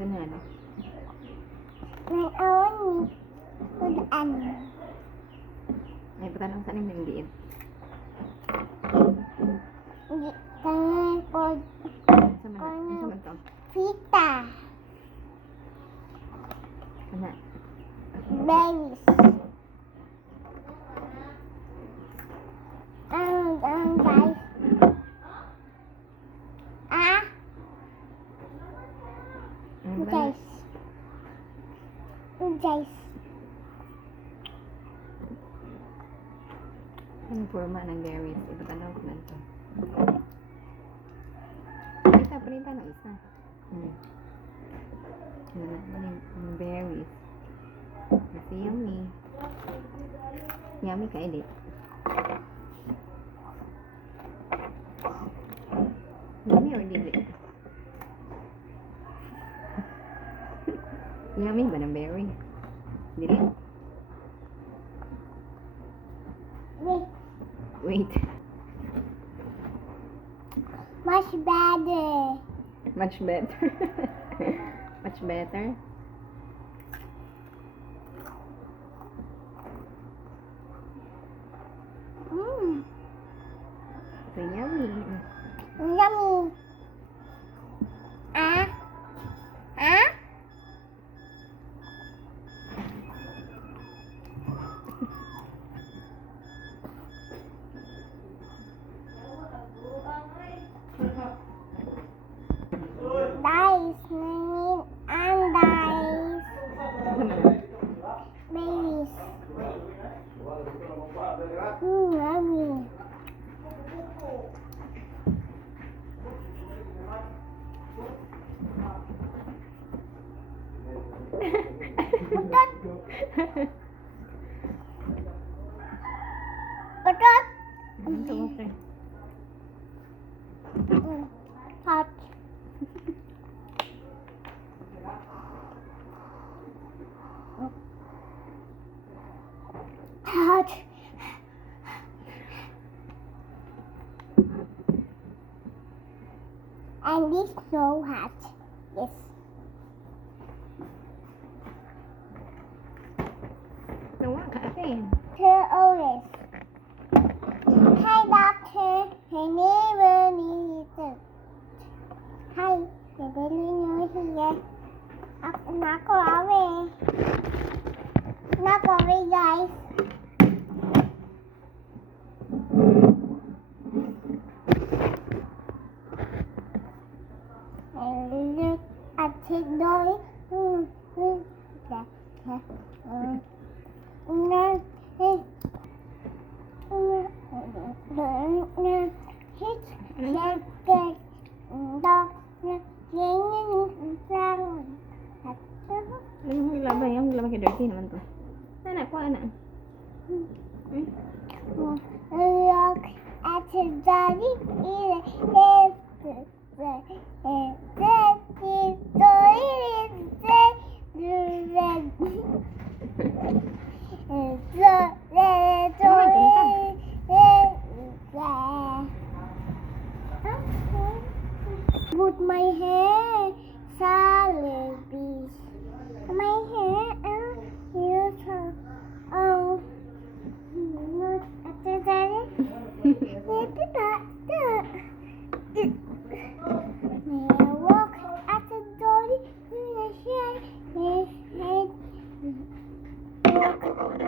Ganun. May awan ni Udan. Ay, patanong saan yung liit? Hindi kaya ko Sa man to? pita. Ano? Berries. Guys. Ano ba? Guys. Guys. Anong forma ng berries? Ipatanong ko lang to. Palita ng isa. Ano na? Yung berries. Kasi yummy. Yummy ka, edit. Yummy or dili? Yummy ba ng berry? Dili? Wait. Wait. Much better. Much better. Much better. So yummy. Yummy. Dice, nangin, and dice. Berries. Yummy. Patot. Ito, okay. Hot. Hot. And this so hot. Yes. Nawa ka, ate. Doctor Otis. Hi, Doctor. Her neighbor needs it. Hi, the daily news here. Nako away. Nako away, guys. And look at his door. Yung hulabay, yung hulabay kay dirty naman to. Anak ko, anak. Look at his daddy. Put my hair, salad. My hair, you talk. Oh, look at the daddy. May I walk at the door with a shade? His head. Walk on